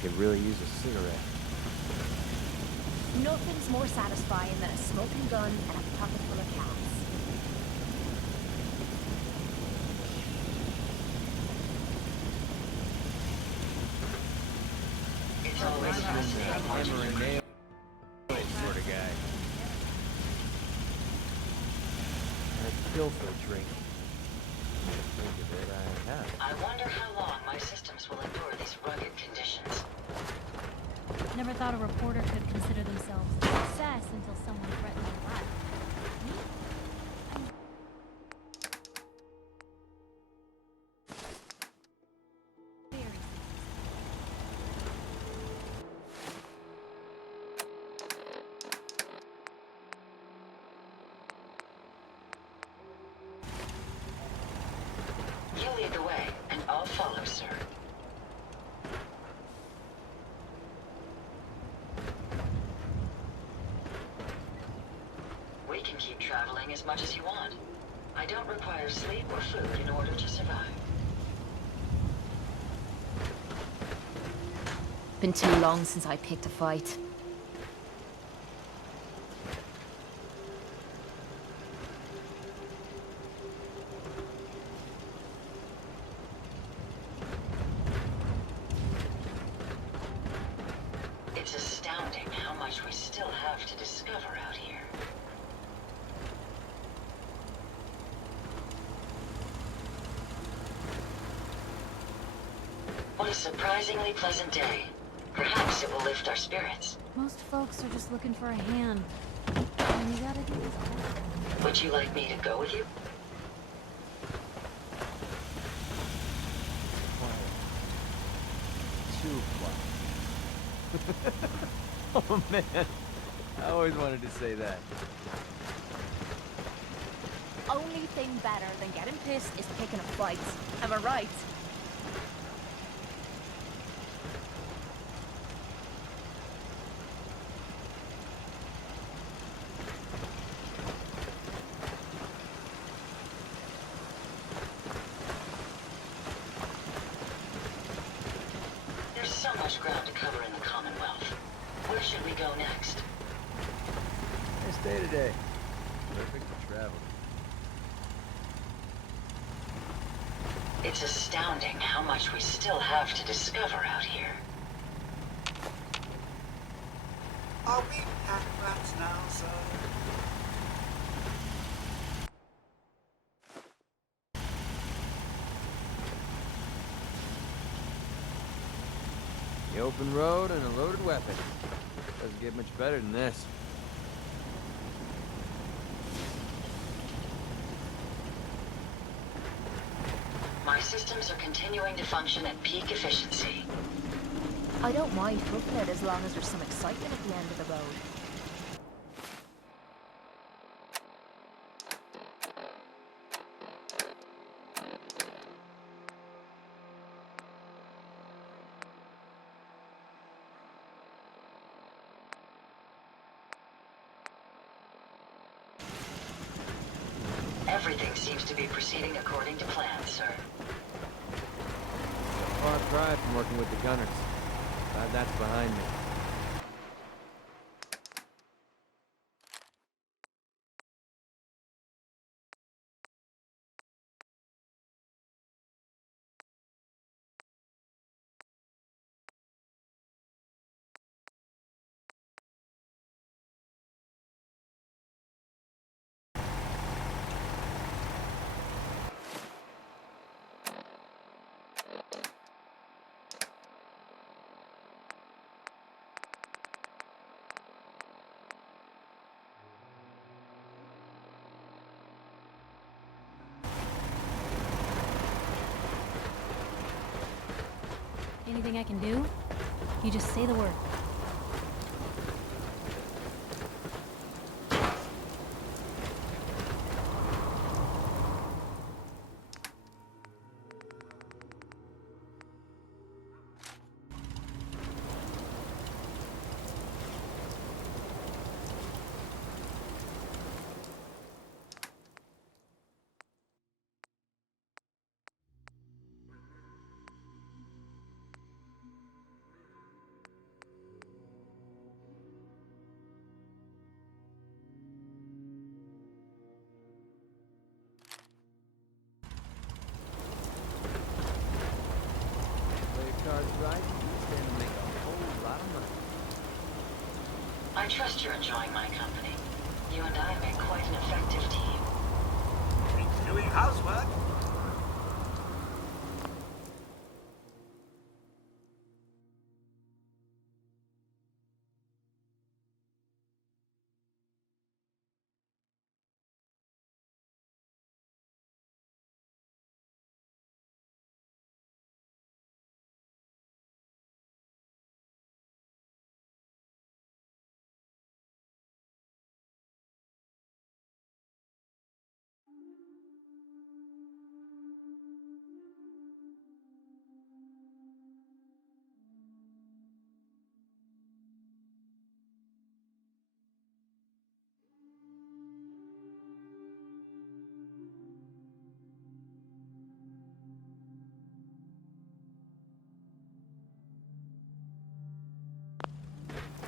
could really use a cigarette. Nothing's more satisfying than a smoking gun and a pocket full of cats. It's always fascinating watching Hammer and nail sort of guy. And a pill for a drink. Think of it, I have. I wonder how long my systems will endure these rugged conditions. Never thought a reporter could consider themselves a success until someone threatened their life. Me? I'm very You lead the way, and I'll follow, sir. We can keep traveling as much as you want. I don't require sleep or food in order to survive. Been too long since I picked a fight. It's astounding how much we still have to discover out here. What a surprisingly pleasant day. Perhaps it will lift our spirits. Most folks are just looking for a hand. And you gotta do this all. Would you like me to go with you? Quiet. Too quiet. Oh man, I always wanted to say that. Only thing better than getting pissed is picking a fight. Am I right? There's so much ground to cover in the Commonwealth. Where should we go next? Nice day today. Perfect for travel. It's astounding how much we still have to discover out here. Are we pack rats now, sir? The open road and a loaded weapon. Doesn't get much better than this. My systems are continuing to function at peak efficiency. I don't mind hoofing it as long as there's some excitement at the end of the road. Everything seems to be proceeding according to plan, sir. Far cry from working with the gunners. Glad that's behind me. Anything I can do? You just say the word. ride, you stand to make a whole lot of money. I trust you're enjoying my company. You and I make quite an effective team. Ain't doing housework.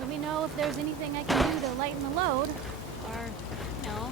Let me know if there's anything I can do to lighten the load. Or, you know,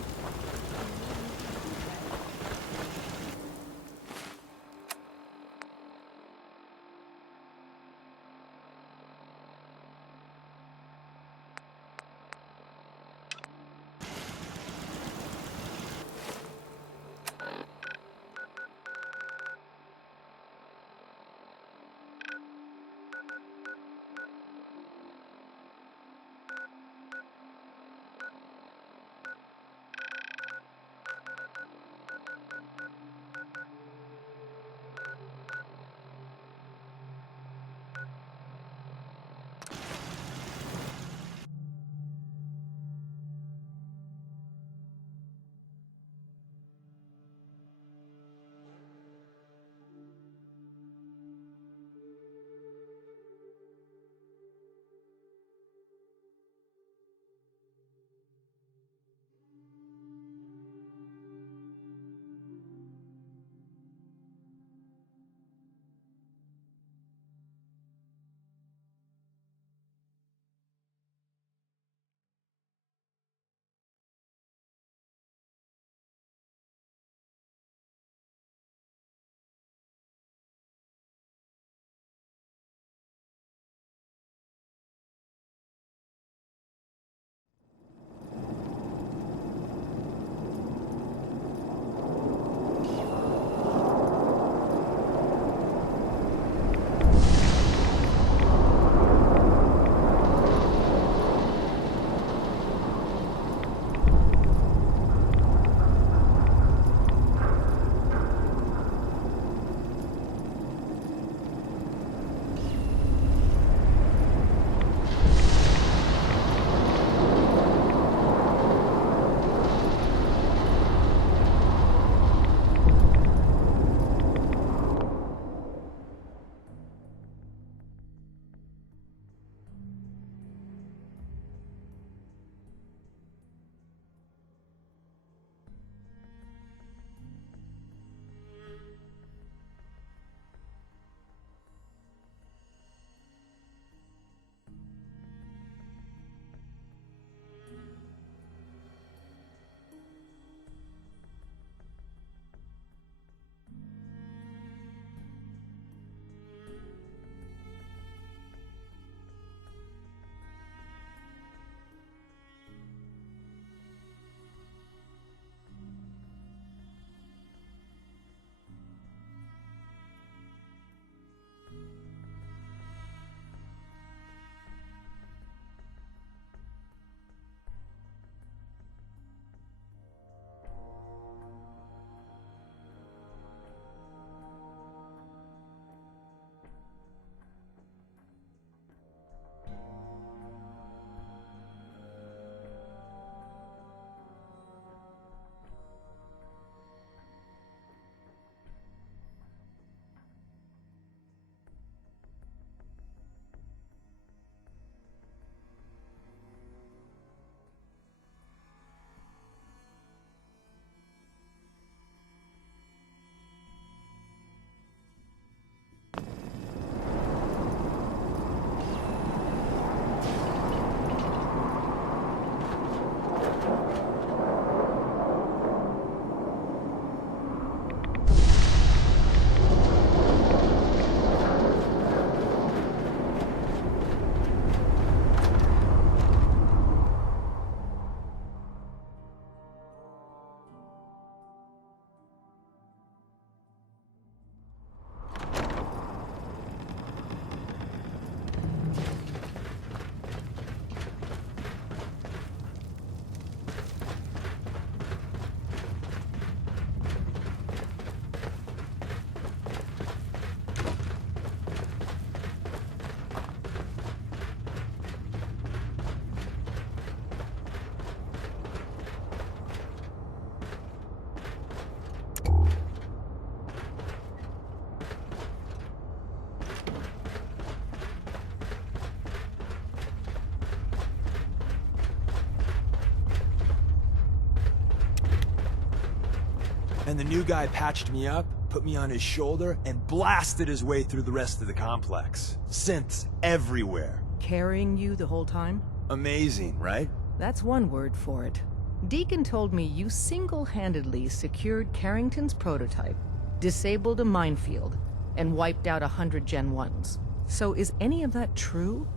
And the new guy patched me up, put me on his shoulder, and blasted his way through the rest of the complex. Synths everywhere. Carrying you the whole time? Amazing, right? That's one word for it. Deacon told me you single-handedly secured Carrington's prototype, disabled a minefield, and wiped out 100 Gen 1s. So is any of that true?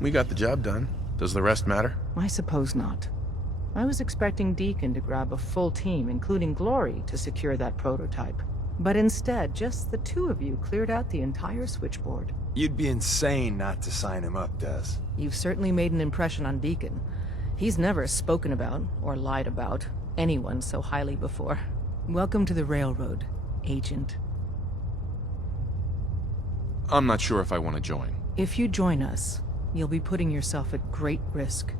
We got the job done. Does the rest matter? I suppose not. I was expecting Deacon to grab a full team, including Glory, to secure that prototype. But instead, just the two of you cleared out the entire switchboard. You'd be insane not to sign him up, Des. You've certainly made an impression on Deacon. He's never spoken about, or lied about, anyone so highly before. Welcome to the Railroad, Agent. I'm not sure if I want to join. If you join us, you'll be putting yourself at great risk.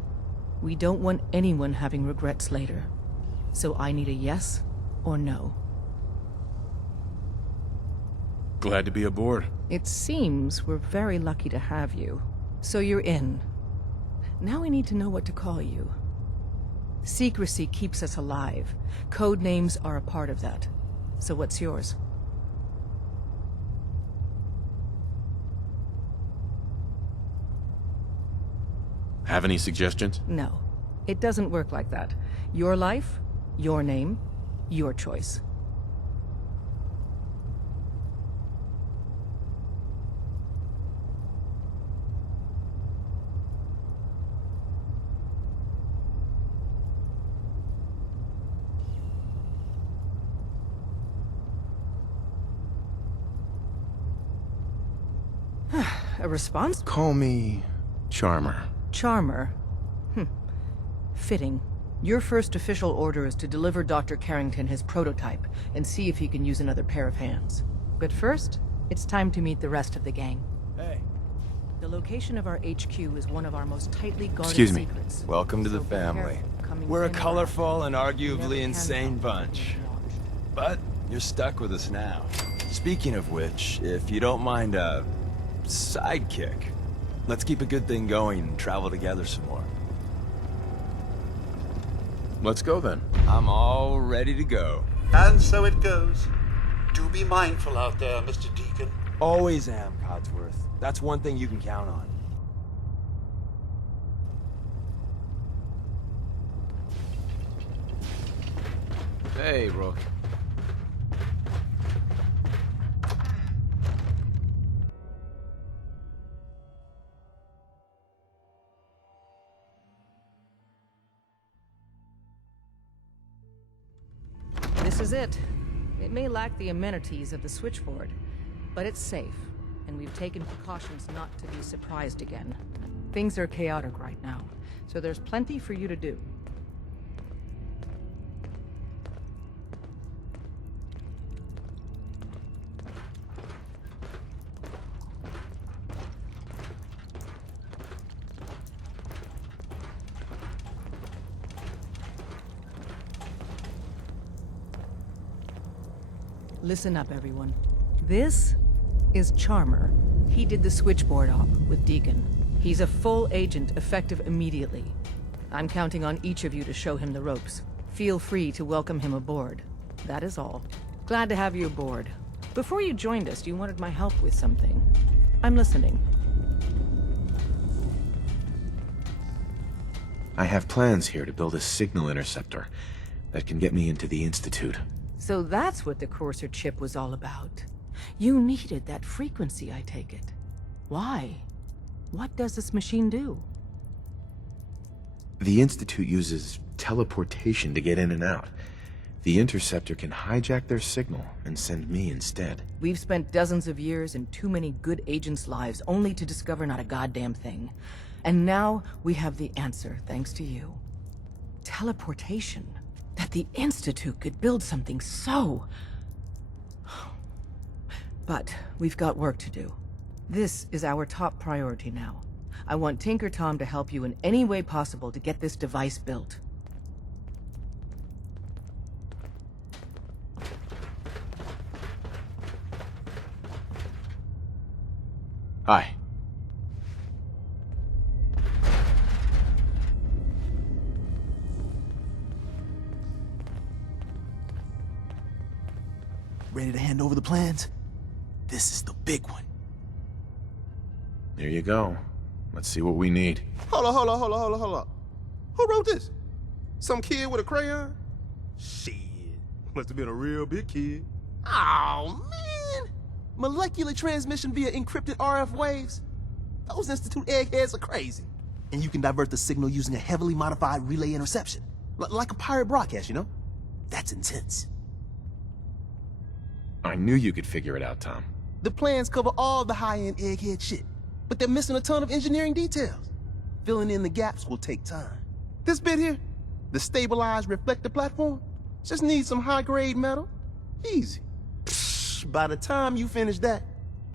We don't want anyone having regrets later. So I need a yes or no. Glad to be aboard. It seems we're very lucky to have you. So you're in. Now we need to know what to call you. Secrecy keeps us alive. Code names are a part of that. So what's yours? Have any suggestions? No. It doesn't work like that. Your life, your name, your choice. A response? Call me Charmer. Charmer. Fitting. Your first official order is to deliver Dr. Carrington his prototype and see if he can use another pair of hands. But first, it's time to meet the rest of the gang. Hey. The location of our HQ is one of our most tightly guarded Excuse me. secrets. Welcome to the So be family. careful coming We're a in and out. colorful and You never arguably can insane tell bunch. who's being watched. But you're stuck with us now. Speaking of which, if you don't mind a sidekick, let's keep a good thing going and travel together some more. Let's go then. I'm all ready to go. And so it goes. Do be mindful out there, Mr. Deacon. Always am, Codsworth. That's one thing you can count on. Hey, Rook. This is it. It may lack the amenities of the switchboard, but it's safe, and we've taken precautions not to be surprised again. Things are chaotic right now, so there's plenty for you to do. Listen up, everyone. This is Charmer. He did the switchboard op with Deacon. He's a full agent, effective immediately. I'm counting on each of you to show him the ropes. Feel free to welcome him aboard. That is all. Glad to have you aboard. Before you joined us, you wanted my help with something. I'm listening. I have plans here to build a signal interceptor that can get me into the Institute. So that's what the Courser chip was all about. You needed that frequency, I take it. Why? What does this machine do? The Institute uses teleportation to get in and out. The interceptor can hijack their signal and send me instead. We've spent dozens of years and too many good agents' lives only to discover not a goddamn thing. And now we have the answer, thanks to you. Teleportation. That the Institute could build something so... But we've got work to do. This is our top priority now. I want Tinker Tom to help you in any way possible to get this device built. Hi. Ready to hand over the plans? This is the big one. Here you go. Let's see what we need. Hold on. Who wrote this? Some kid with a crayon? Shit. Must have been a real big kid. Oh, man. Molecular transmission via encrypted RF waves? Those Institute eggheads are crazy. And you can divert the signal using a heavily modified relay interception. Like a pirate broadcast, you know? That's intense. I knew you could figure it out, Tom. The plans cover all the high-end egghead shit, but they're missing a ton of engineering details. Filling in the gaps will take time. This bit here, the stabilized reflector platform, just needs some high-grade metal. Easy. Psh, by the time you finish that,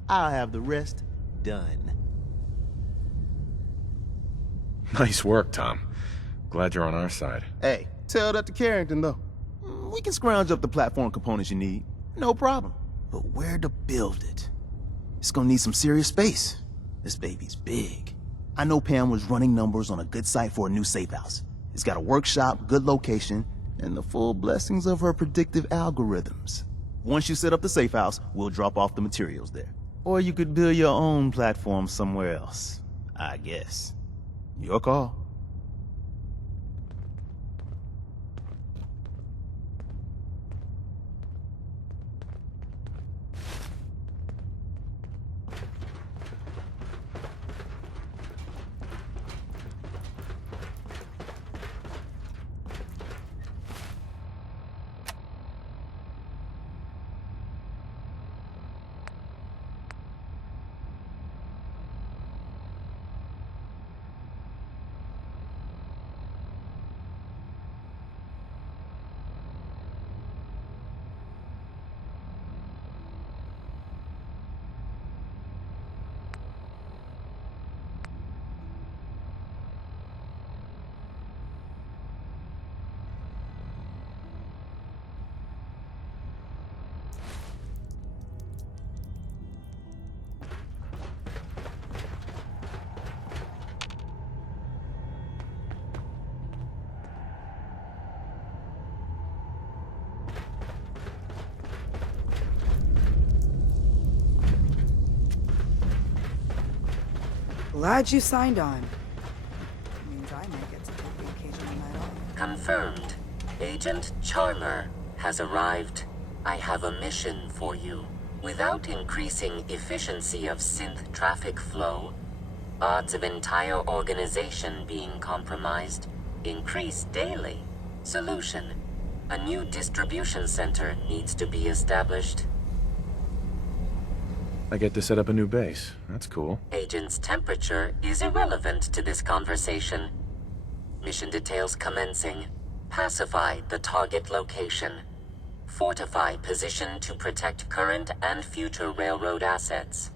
I'll have the rest done. Nice work, Tom. Glad you're on our side. Hey, tell that to Carrington, though. We can scrounge up the platform components you need. No problem. But where to build it? It's gonna need some serious space. This baby's big. I know Pam was running numbers on a good site for a new safe house. It's got a workshop, good location, and the full blessings of her predictive algorithms. Once you set up the safe house, we'll drop off the materials there. Or you could build your own platform somewhere else, I guess. Your call. Glad you signed on. Means I might get to take the occasional night off. Confirmed. Agent Charmer has arrived. I have a mission for you. Without increasing efficiency of synth traffic flow, odds of entire organization being compromised increase daily. Solution: a new distribution center needs to be established. I get to set up a new base. That's cool. Agent's temperature is irrelevant to this conversation. Mission details commencing. Pacify the target location. Fortify position to protect current and future railroad assets.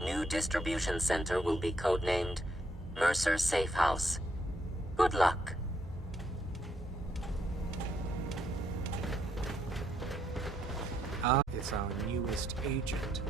New distribution center will be codenamed Mercer Safe House. Good luck. It's our newest agent.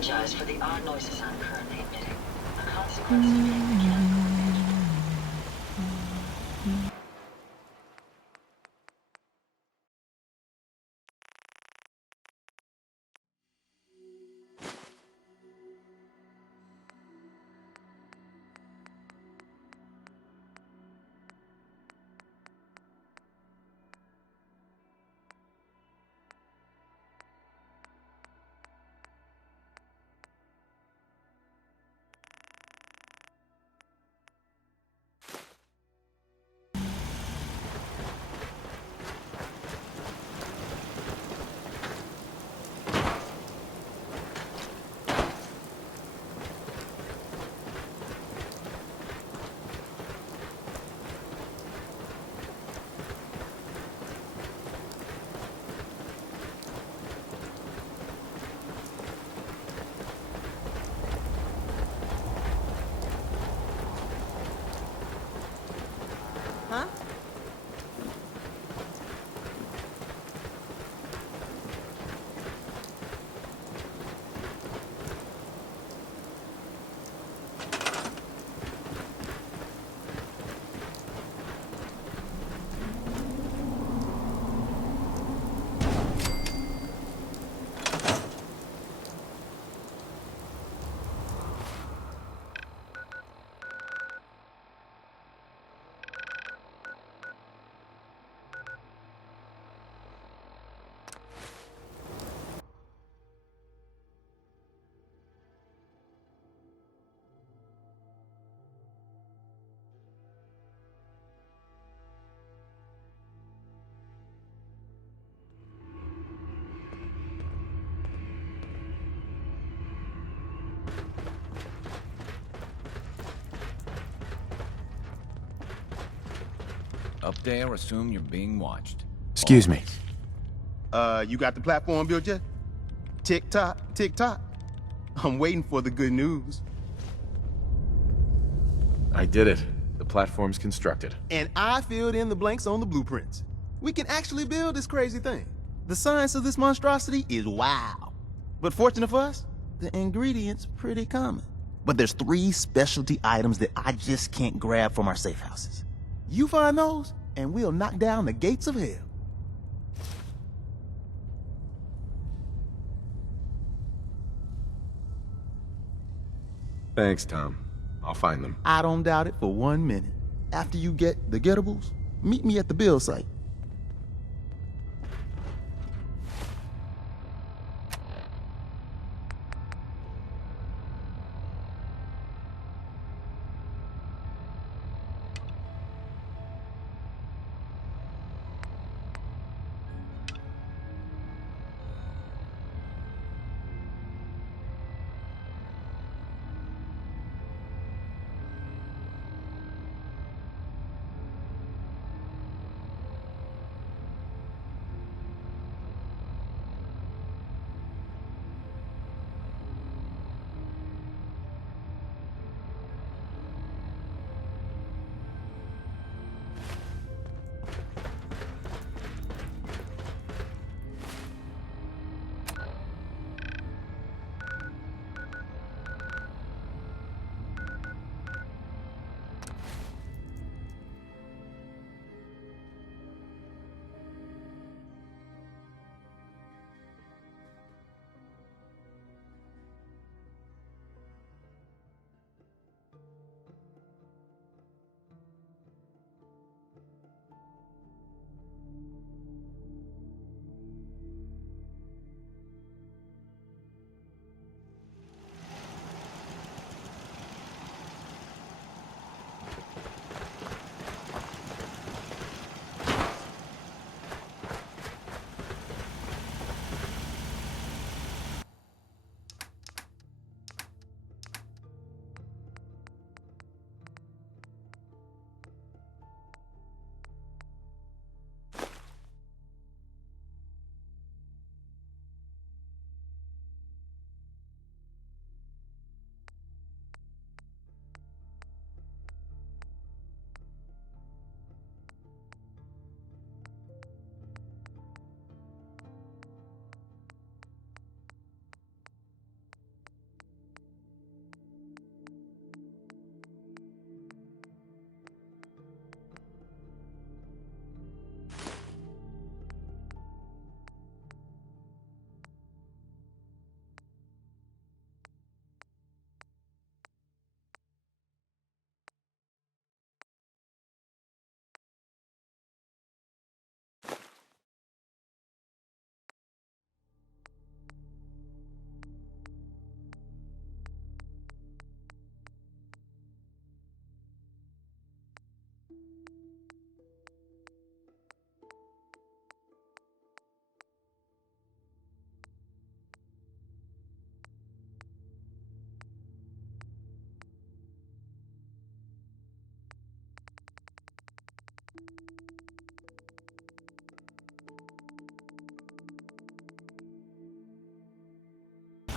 apologize for the odd noises I'm currently emitting. A consequence of being a mechanical agent. Huh? Up there, assume you're being watched. Excuse me. You got the platform built yet? Tick-tock, tick-tock. I'm waiting for the good news. I did it. The platform's constructed. And I filled in the blanks on the blueprints. We can actually build this crazy thing. The science of this monstrosity is wow. But fortunate for us, the ingredients pretty common. But there's 3 specialty items that I just can't grab from our safe houses. You find those, and we'll knock down the gates of hell. Thanks, Tom. I'll find them. I don't doubt it for 1 minute. After you get the getables, meet me at the build site.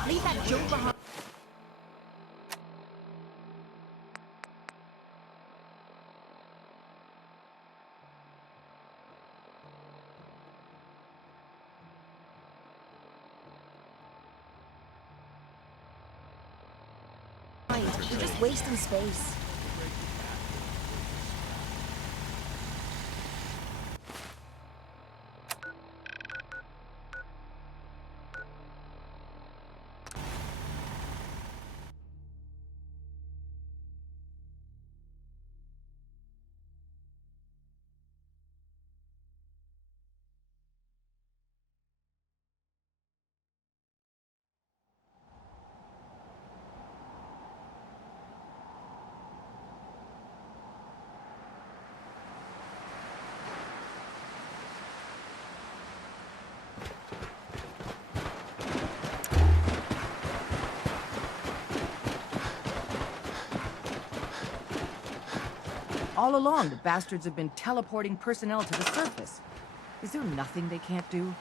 Leave that junk behind. You're just wasting space. All along, the bastards have been teleporting personnel to the surface. Is there nothing they can't do?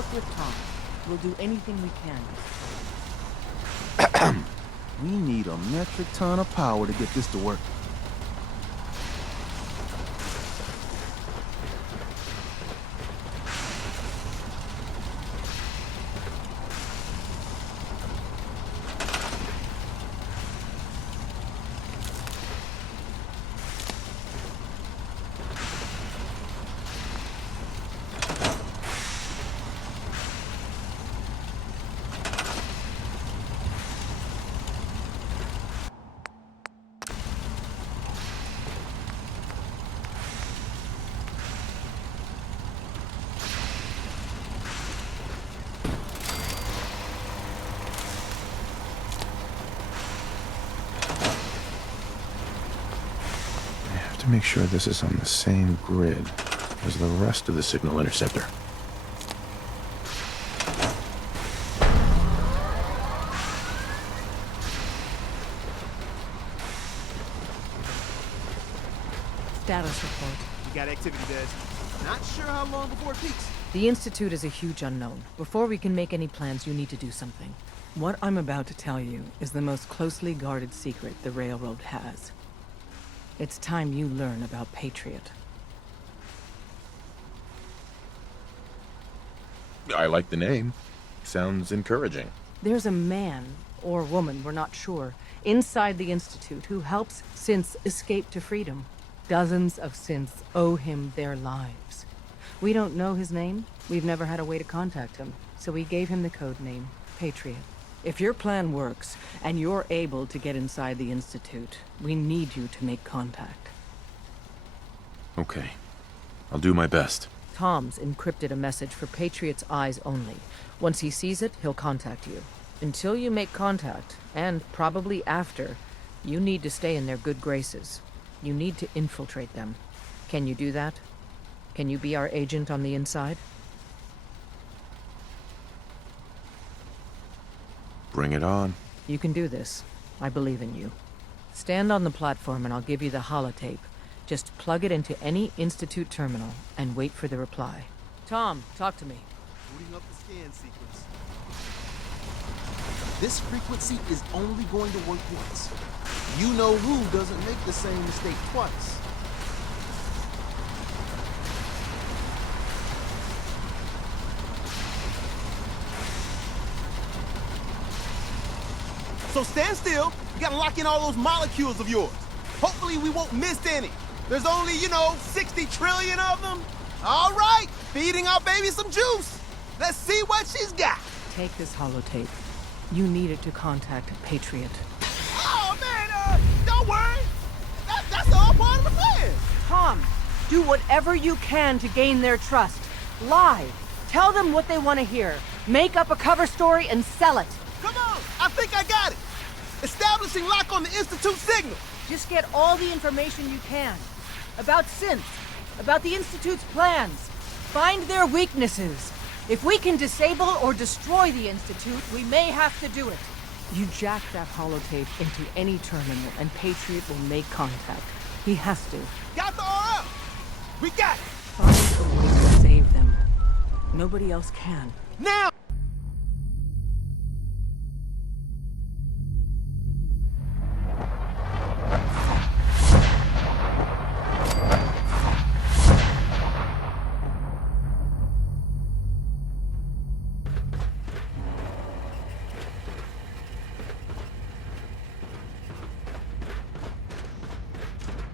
Work with Tom. We'll do anything we can. We need a metric ton of power to get this to work. To make sure this is on the same grid as the rest of the signal interceptor. Status report. We got activity, Des. Not sure how long before it peaks. The Institute is a huge unknown. Before we can make any plans, you need to do something. What I'm about to tell you is the most closely guarded secret the Railroad has. It's time you learn about Patriot. I like the name. Sounds encouraging. There's a man, or woman, we're not sure, inside the Institute who helps synths escape to freedom. Dozens of synths owe him their lives. We don't know his name. We've never had a way to contact him, so we gave him the code name, Patriot. If your plan works, and you're able to get inside the Institute, we need you to make contact. Okay. I'll do my best. Tom's encrypted a message for Patriot's eyes only. Once he sees it, he'll contact you. Until you make contact, and probably after, you need to stay in their good graces. You need to infiltrate them. Can you do that? Can you be our agent on the inside? Bring it on. You can do this. I believe in you. Stand on the platform and I'll give you the holotape. Just plug it into any Institute terminal and wait for the reply. Tom, talk to me. Booting up the scan sequence. This frequency is only going to work once. You know who doesn't make the same mistake twice. So stand still. You gotta lock in all those molecules of yours. Hopefully we won't miss any. There's only, 60 trillion of them. All right, feeding our baby some juice. Let's see what she's got. Take this holotape. You need it to contact Patriot. Oh, man, don't worry. That's all part of the plan. Tom, do whatever you can to gain their trust. Lie. Tell them what they want to hear. Make up a cover story and sell it. Come on, I think I got it. Establishing lock on the Institute signal. Just get all the information you can. About synths, about the Institute's plans. Find their weaknesses. If we can disable or destroy the Institute, we may have to do it. You jack that holotape into any terminal and Patriot will make contact. He has to. Got the RL. We got it. Find a way to save them. Nobody else can. Now!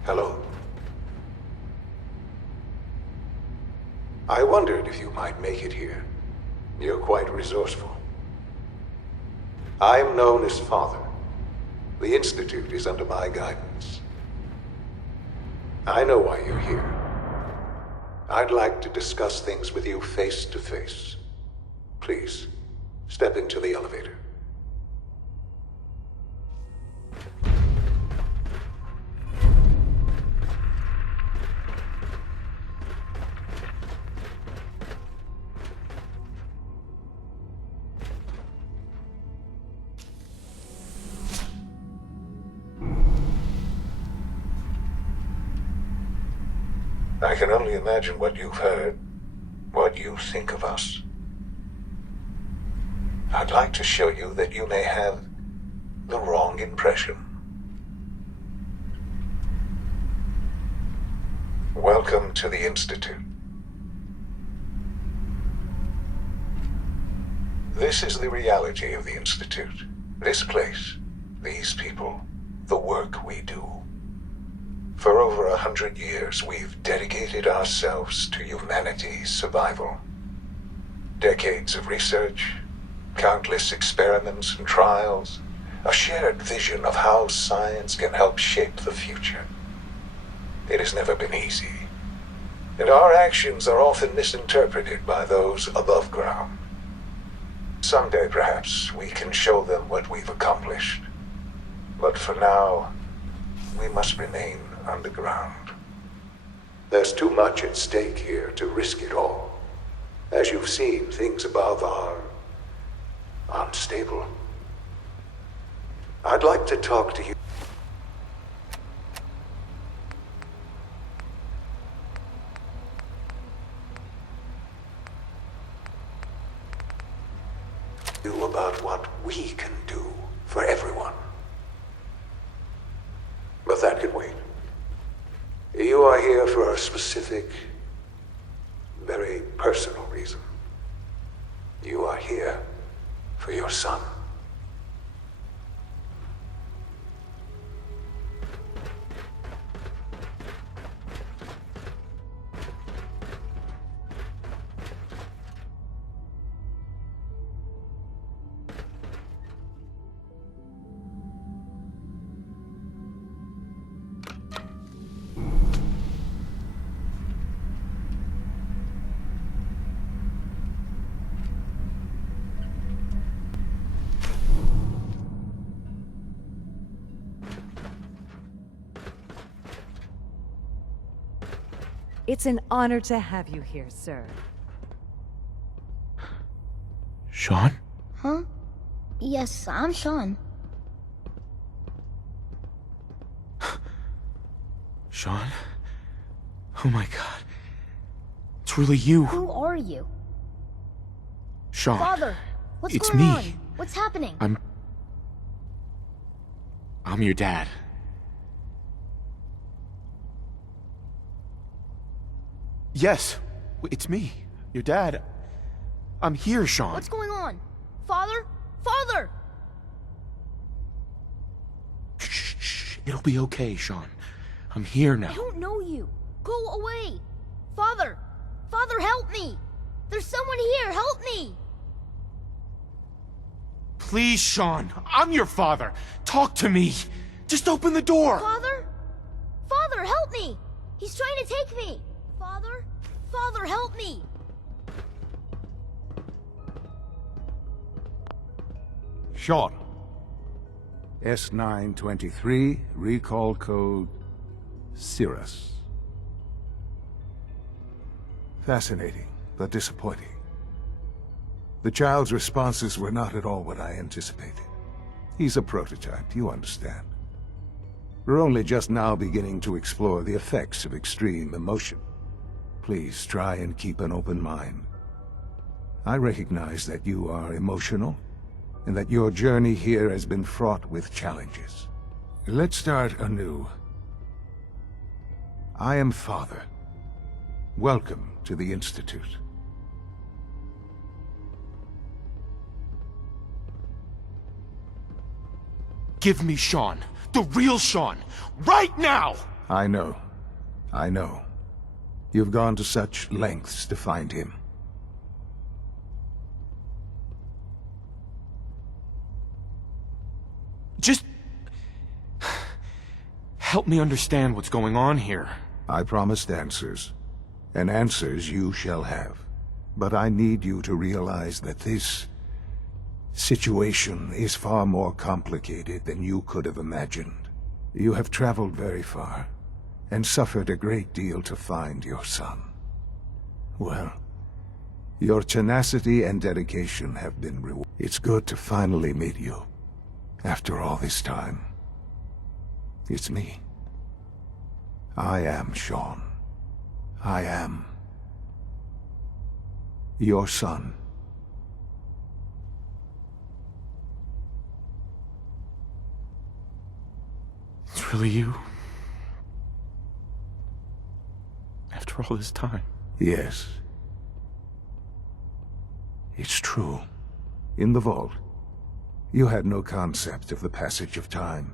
Hello. I wondered if you might make it here. You're quite resourceful. I'm known as Father. The Institute is under my guidance. I know why you're here. I'd like to discuss things with you face to face. Please, step into the elevator. I can only imagine what you've heard, what you think of us. I'd like to show you that you may have the wrong impression. Welcome to the Institute. This is the reality of the Institute. This place, these people, the work we do. For over 100 years, we've dedicated ourselves to humanity's survival. Decades of research, countless experiments and trials, a shared vision of how science can help shape the future. It has never been easy, and our actions are often misinterpreted by those above ground. Someday, perhaps, we can show them what we've accomplished. But for now, we must remain underground. There's too much at stake here to risk it all. As you've seen, things above are unstable. I'd like to talk to you. About what we can do for everyone. But that can wait. You are here for a specific, very personal reason. You are here for your son. It's an honor to have you here, sir. Sean? Huh? Yes, I'm Sean. Sean? Oh my god. It's really you. Who are you? Sean. Father, what's It's going me. on? What's happening? I'm your dad. Yes, it's me, your dad. I'm here, Sean. What's going on? Father? Father! Shh. It'll be okay, Sean. I'm here now. I don't know you. Go away. Father! Father, help me! There's someone here, help me! Please, Sean. I'm your father. Talk to me. Just open the door. Father? Father, help me! He's trying to take me! Father? Father, help me! Sean. S923, recall code Cirrus. Fascinating, but disappointing. The child's responses were not at all what I anticipated. He's a prototype, you understand. We're only just now beginning to explore the effects of extreme emotion. Please try and keep an open mind. I recognize that you are emotional, and that your journey here has been fraught with challenges. Let's start anew. I am Father. Welcome to the Institute. Give me Sean. The real Sean. Right now! I know. You've gone to such lengths to find him. Just... help me understand what's going on here. I promised answers, and answers you shall have. But I need you to realize that this situation is far more complicated than you could have imagined. You have traveled very far, and suffered a great deal to find your son. Well, your tenacity and dedication have been rewarded. It's good to finally meet you, after all this time. It's me. I am Sean. I am your son. this really you? After all this time? Yes. It's true. In the vault, you had no concept of the passage of time.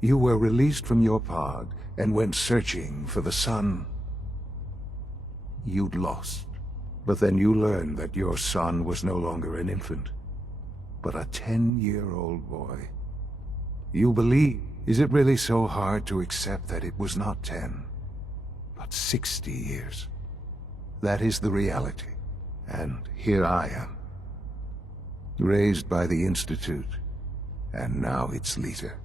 You were released from your pod and went searching for the son you'd lost. But then you learned that your son was no longer an infant, but a 10-year-old boy. You believe. Is it really so hard to accept that it was not 10, but 60 years? That is the reality. And here I am, raised by the Institute, and now its leader.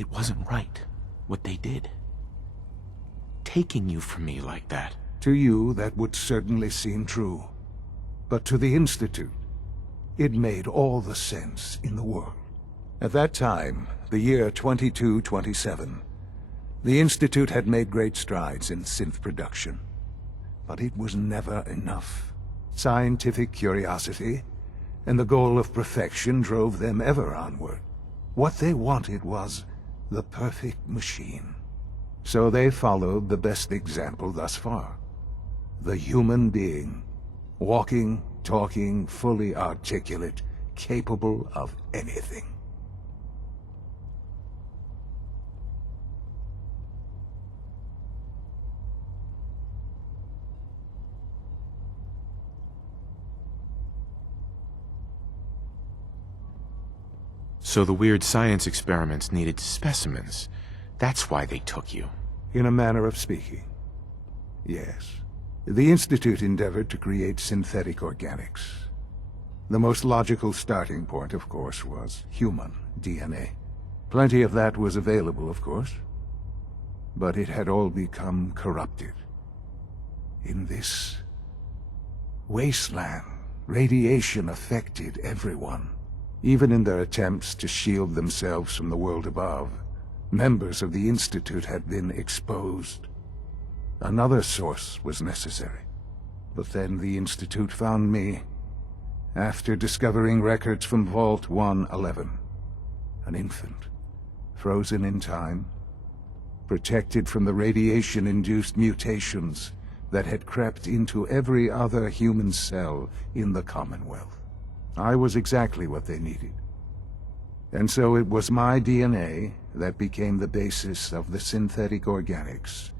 It wasn't right, what they did. Taking you from me like that. To you, that would certainly seem true. But to the Institute, it made all the sense in the world. At that time, the year 2227, the Institute had made great strides in synth production. But it was never enough. Scientific curiosity and the goal of perfection drove them ever onward. What they wanted was the perfect machine. So they followed the best example thus far. The human being. Walking, talking, fully articulate, capable of anything. So the weird science experiments needed specimens. That's why they took you. In a manner of speaking, yes. The Institute endeavored to create synthetic organics. The most logical starting point, of course, was human DNA. Plenty of that was available, of course. But it had all become corrupted. In this wasteland, radiation affected everyone. Even in their attempts to shield themselves from the world above, members of the Institute had been exposed. Another source was necessary. But then the Institute found me, after discovering records from Vault 111. An infant, frozen in time, protected from the radiation-induced mutations that had crept into every other human cell in the Commonwealth. I was exactly what they needed. And so it was my DNA that became the basis of the synthetic organics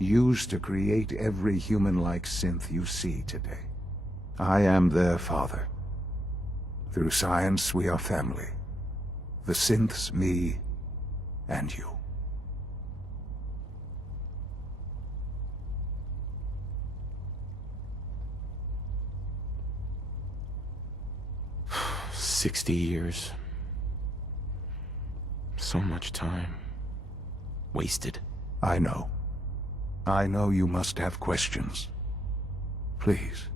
used to create every human-like synth you see today. I am their father. Through science, we are family. The synths, me, and you. "60 years. So much time. Wasted." I know. I know you must have questions. Please.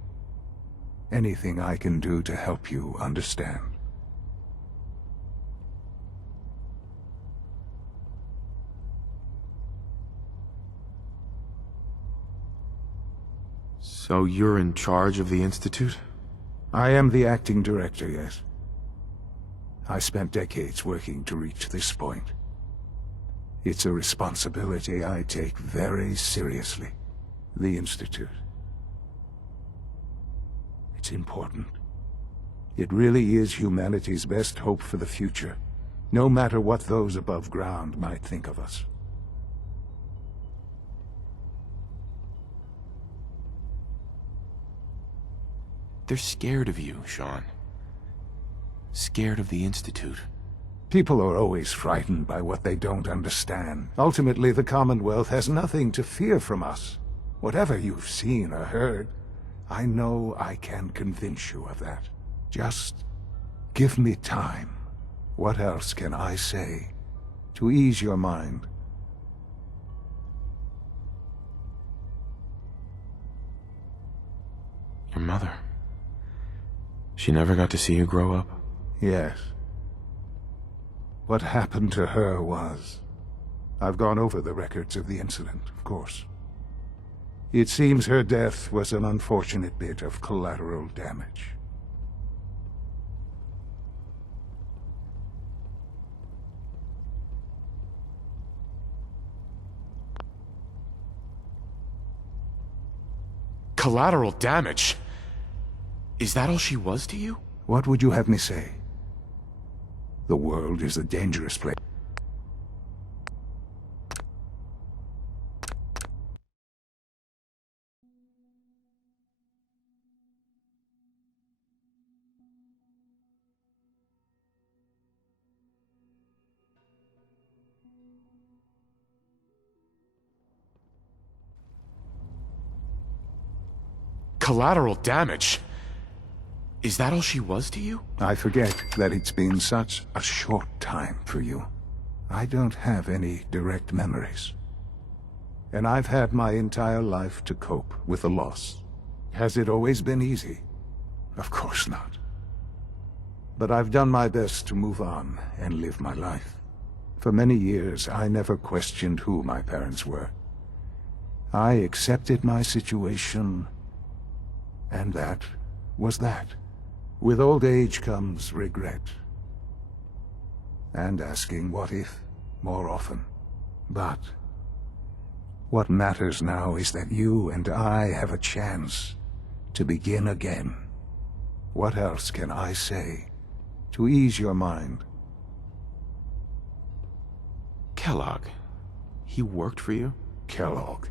Anything I can do to help you understand. So you're in charge of the Institute? I am the acting director, yes. I spent decades working to reach this point. It's a responsibility I take very seriously. The Institute. It's important. It really is humanity's best hope for the future, no matter what those above ground might think of us. They're scared of you, Sean. Scared of the Institute. People are always frightened by what they don't understand. Ultimately, the Commonwealth has nothing to fear from us. Whatever you've seen or heard, I know I can convince you of that. Just give me time. What else can I say to ease your mind? Your mother. She never got to see you grow up? Yes. What happened to her was... I've gone over the records of the incident, of course. It seems her death was an unfortunate bit of collateral damage. Collateral damage? Is that all she was to you? What would you have me say? The world is a dangerous place. Collateral damage? Is that all she was to you? I forget that it's been such a short time for you. I don't have any direct memories. And I've had my entire life to cope with the loss. Has it always been easy? Of course not. But I've done my best to move on and live my life. For many years, I never questioned who my parents were. I accepted my situation, and that was that. With old age comes regret. And asking what if more often. But what matters now is that you and I have a chance to begin again. What else can I say to ease your mind? Kellogg. He worked for you? Kellogg.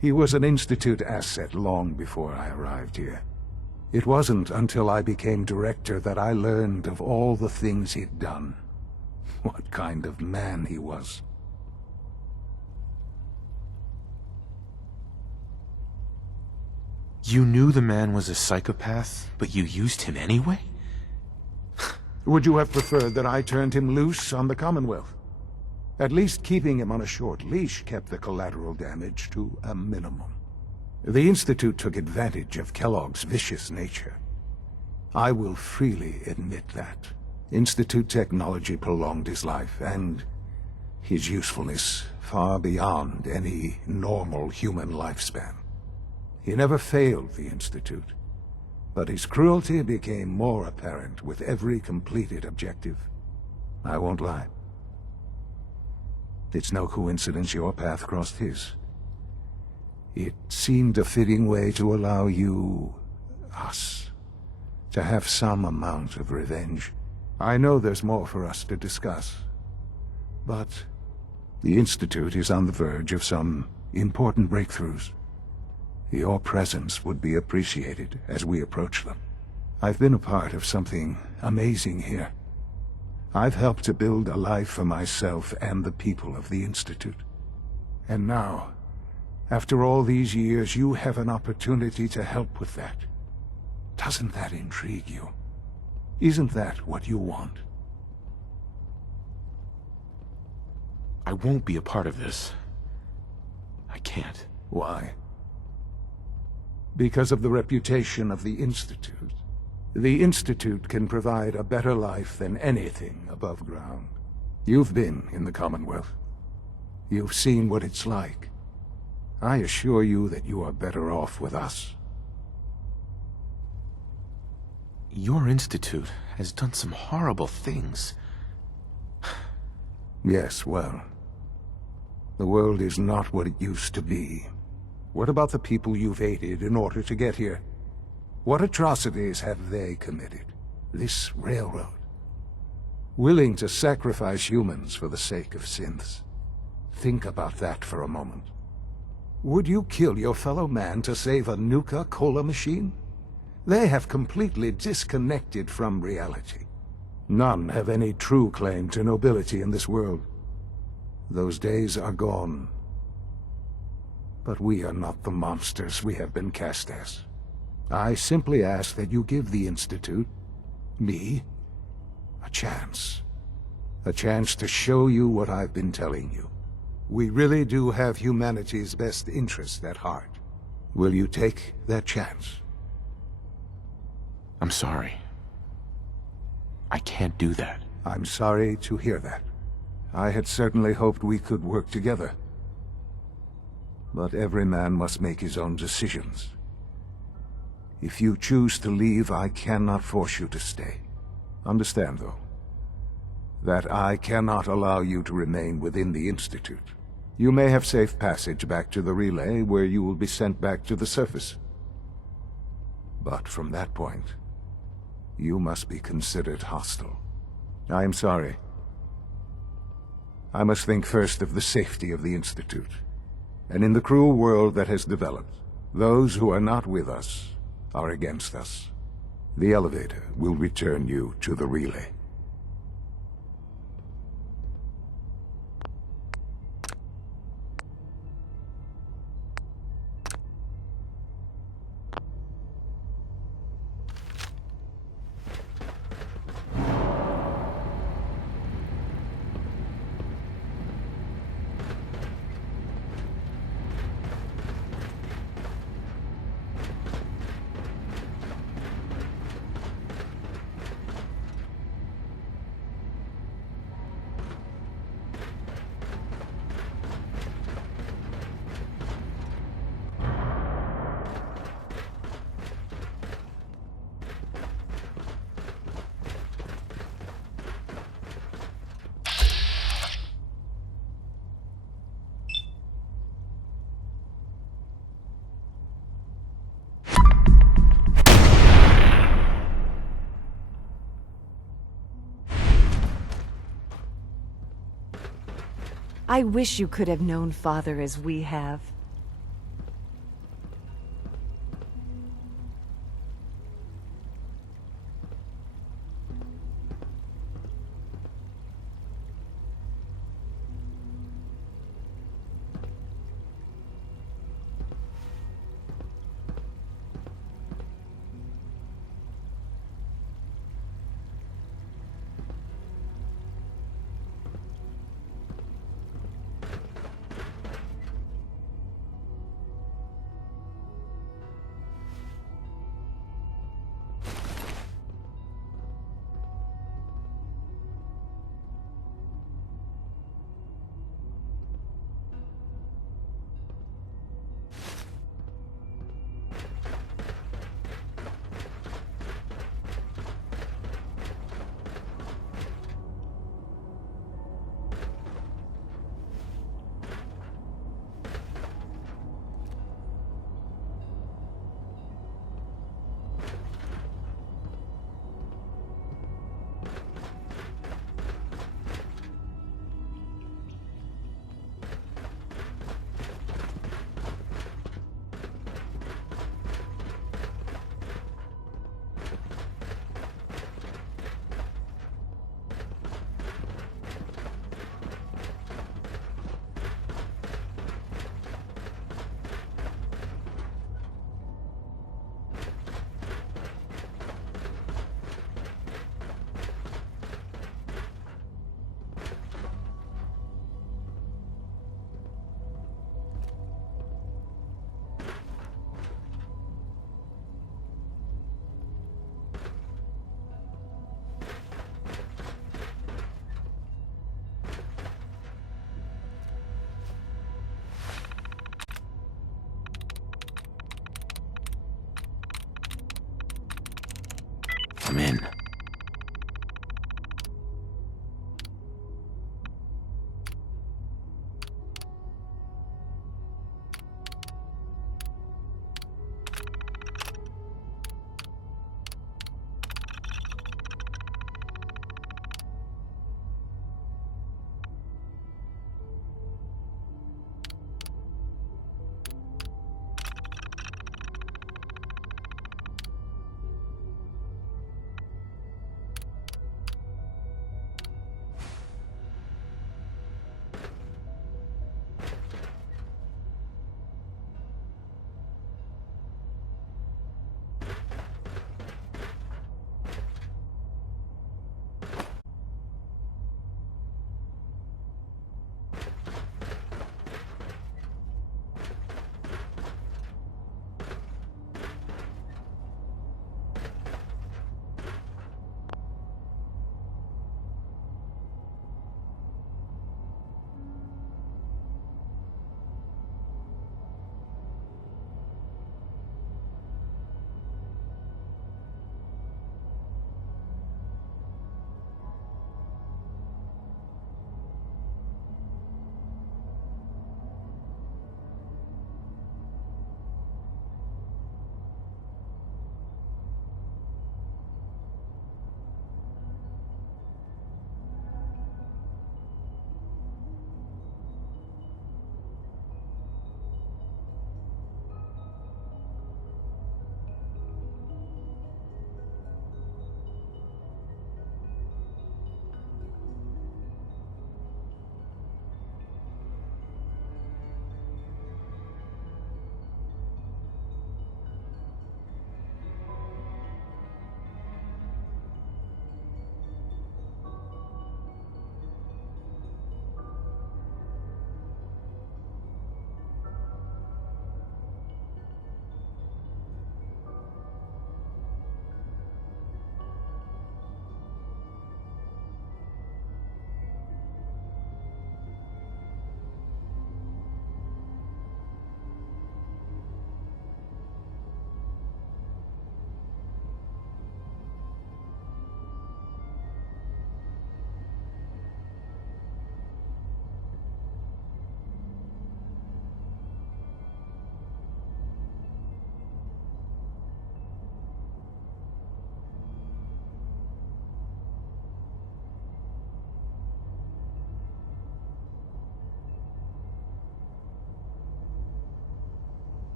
He was an Institute asset long before I arrived here. It wasn't until I became director that I learned of all the things he'd done. What kind of man he was. You knew the man was a psychopath, but you used him anyway? Would you have preferred that I turned him loose on the Commonwealth? At least keeping him on a short leash kept the collateral damage to a minimum. The Institute took advantage of Kellogg's vicious nature. I will freely admit that. Institute technology prolonged his life, and his usefulness far beyond any normal human lifespan. He never failed the Institute, but his cruelty became more apparent with every completed objective. I won't lie. It's no coincidence your path crossed his. It seemed a fitting way to allow you, us, to have some amount of revenge. I know there's more for us to discuss, but the Institute is on the verge of some important breakthroughs. Your presence would be appreciated as we approach them. I've been a part of something amazing here. I've helped to build a life for myself and the people of the Institute. And now, after all these years, you have an opportunity to help with that. Doesn't that intrigue you? Isn't that what you want? I won't be a part of this. I can't. Why? Because of the reputation of the Institute. The Institute can provide a better life than anything above ground. You've been in the Commonwealth. You've seen what it's like. I assure you that you are better off with us. Your Institute has done some horrible things. Yes, well, the world is not what it used to be. What about the people you've aided in order to get here? What atrocities have they committed? This railroad. Willing to sacrifice humans for the sake of synths. Think about that for a moment. Would you kill your fellow man to save a Nuka-Cola machine? They have completely disconnected from reality. None have any true claim to nobility in this world. Those days are gone. But we are not the monsters we have been cast as. I simply ask that you give the Institute, me, a chance. A chance to show you what I've been telling you. We really do have humanity's best interest at heart. Will you take that chance? I'm sorry. I can't do that. I'm sorry to hear that. I had certainly hoped we could work together. But every man must make his own decisions. If you choose to leave, I cannot force you to stay. Understand, though, that I cannot allow you to remain within the Institute. You may have safe passage back to the relay, where you will be sent back to the surface. But from that point, you must be considered hostile. I am sorry. I must think first of the safety of the Institute. And in the cruel world that has developed, those who are not with us are against us. The elevator will return you to the relay. I wish you could have known Father as we have.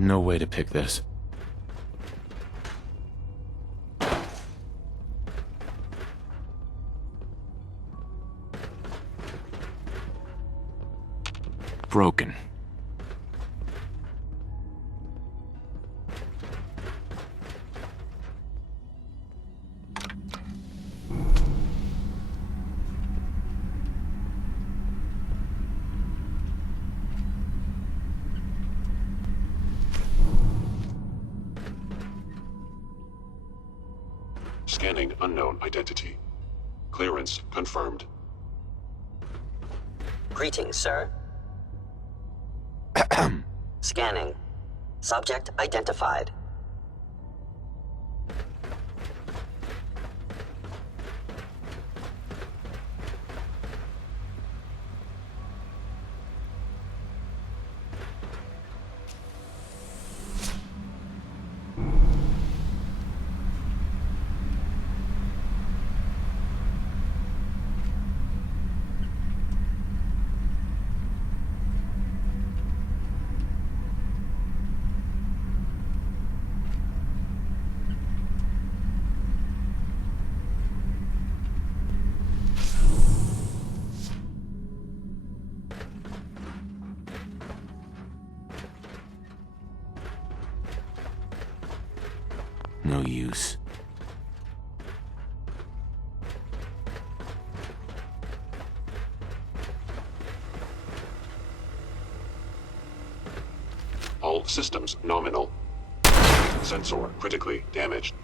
No way to pick this. Broken. Scanning unknown identity. Clearance confirmed. Greetings, sir. Scanning. Subject identified. No use. All systems nominal. Sensor critically damaged.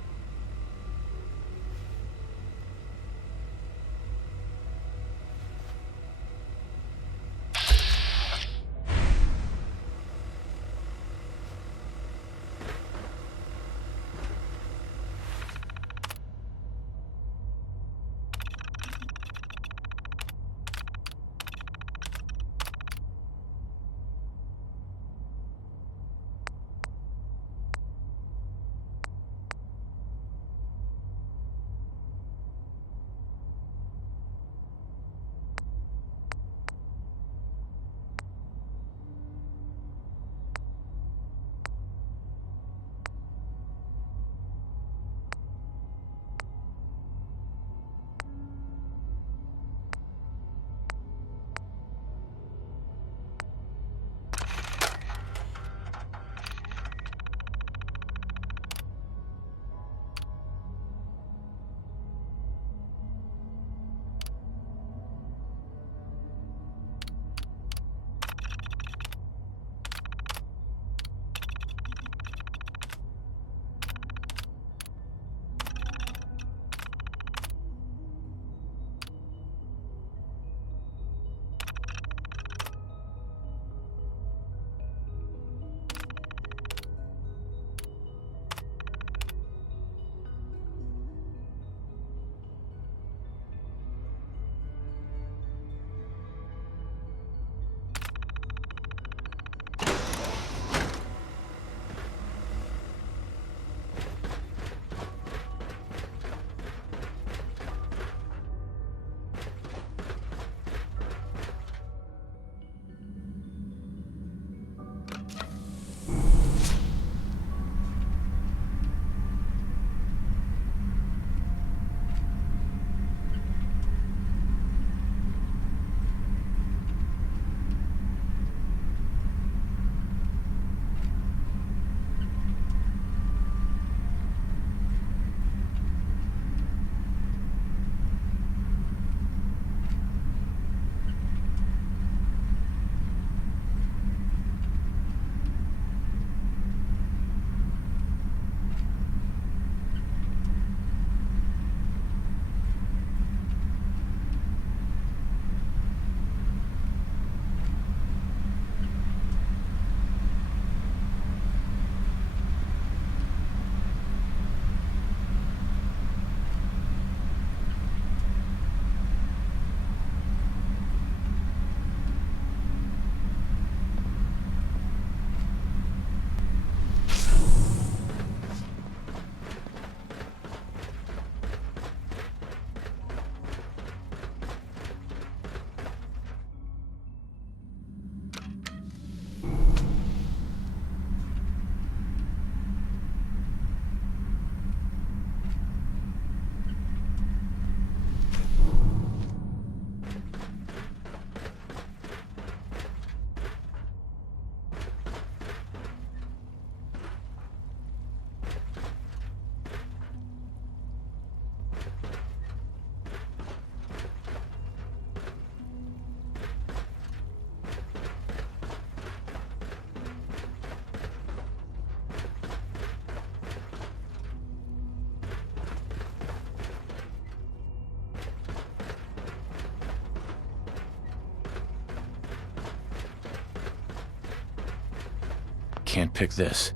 can't pick this.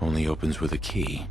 Only opens with a key.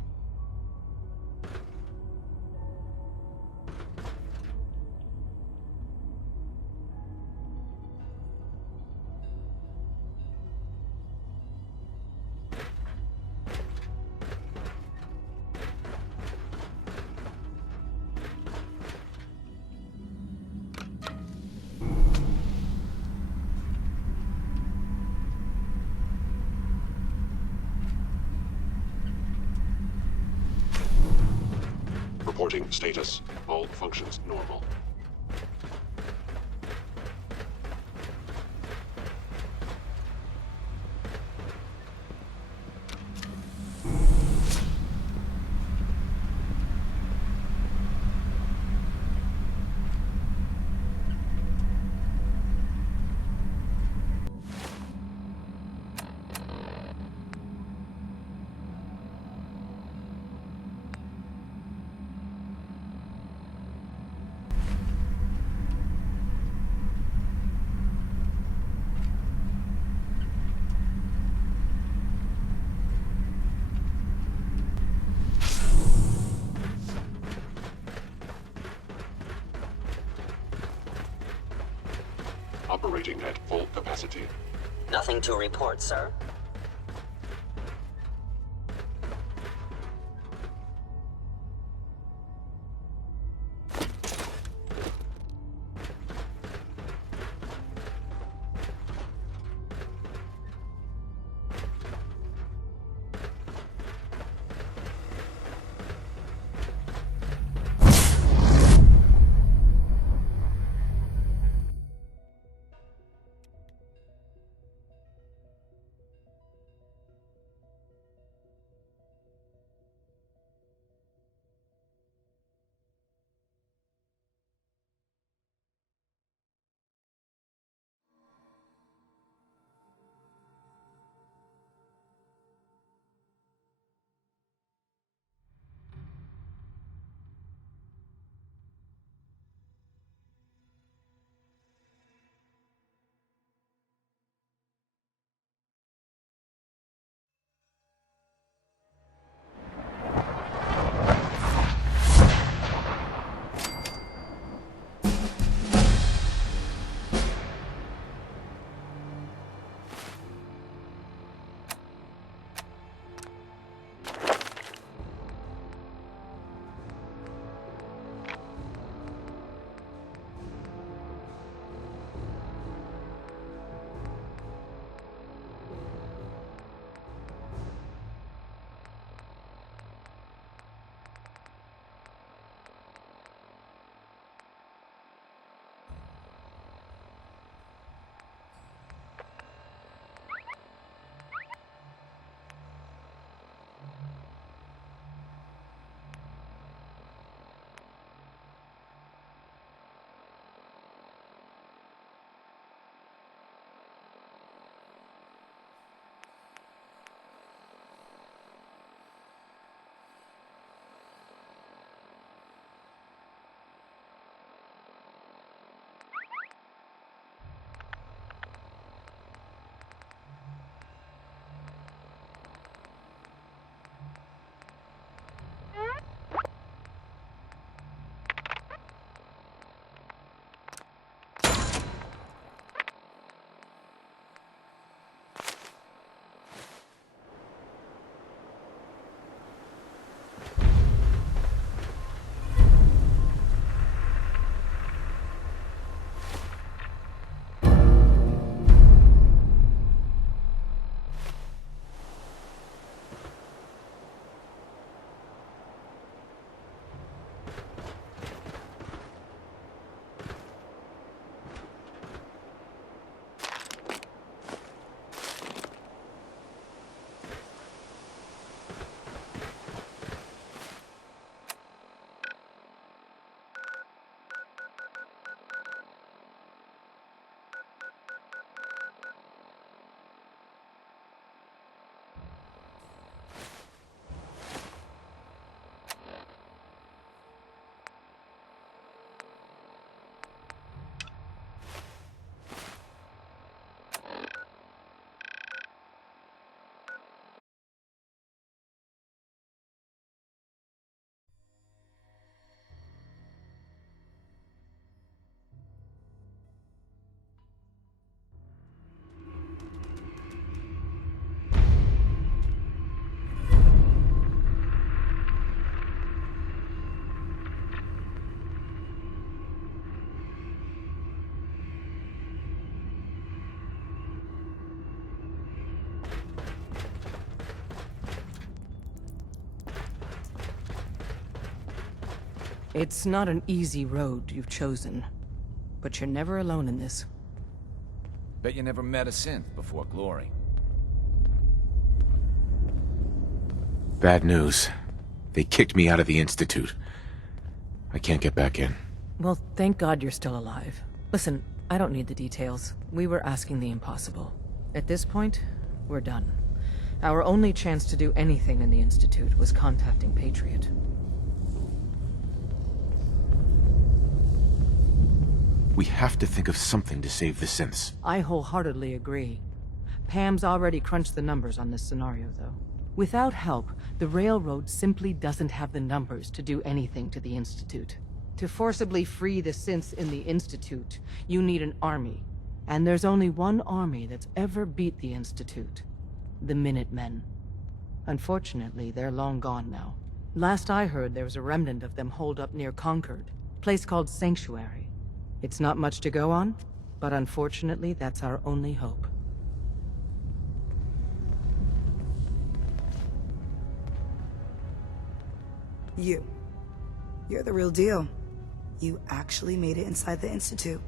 Reporting status. All functions normal. Operating at full capacity. Nothing to report, sir. It's not an easy road you've chosen, but you're never alone in this. Bet you never met a synth before Glory. Bad news. They kicked me out of the Institute. I can't get back in. Well, thank God you're still alive. Listen, I don't need the details. We were asking the impossible. At this point, we're done. Our only chance to do anything in the Institute was contacting Patriot. We have to think of something to save the synths. I wholeheartedly agree. Pam's already crunched the numbers on this scenario, though. Without help, the Railroad simply doesn't have the numbers to do anything to the Institute. To forcibly free the synths in the Institute, you need an army. And there's only one army that's ever beat the Institute. The Minutemen. Unfortunately, they're long gone now. Last I heard, there was a remnant of them holed up near Concord, a place called Sanctuary. It's not much to go on, but unfortunately, that's our only hope. You're the real deal. You actually made it inside the Institute.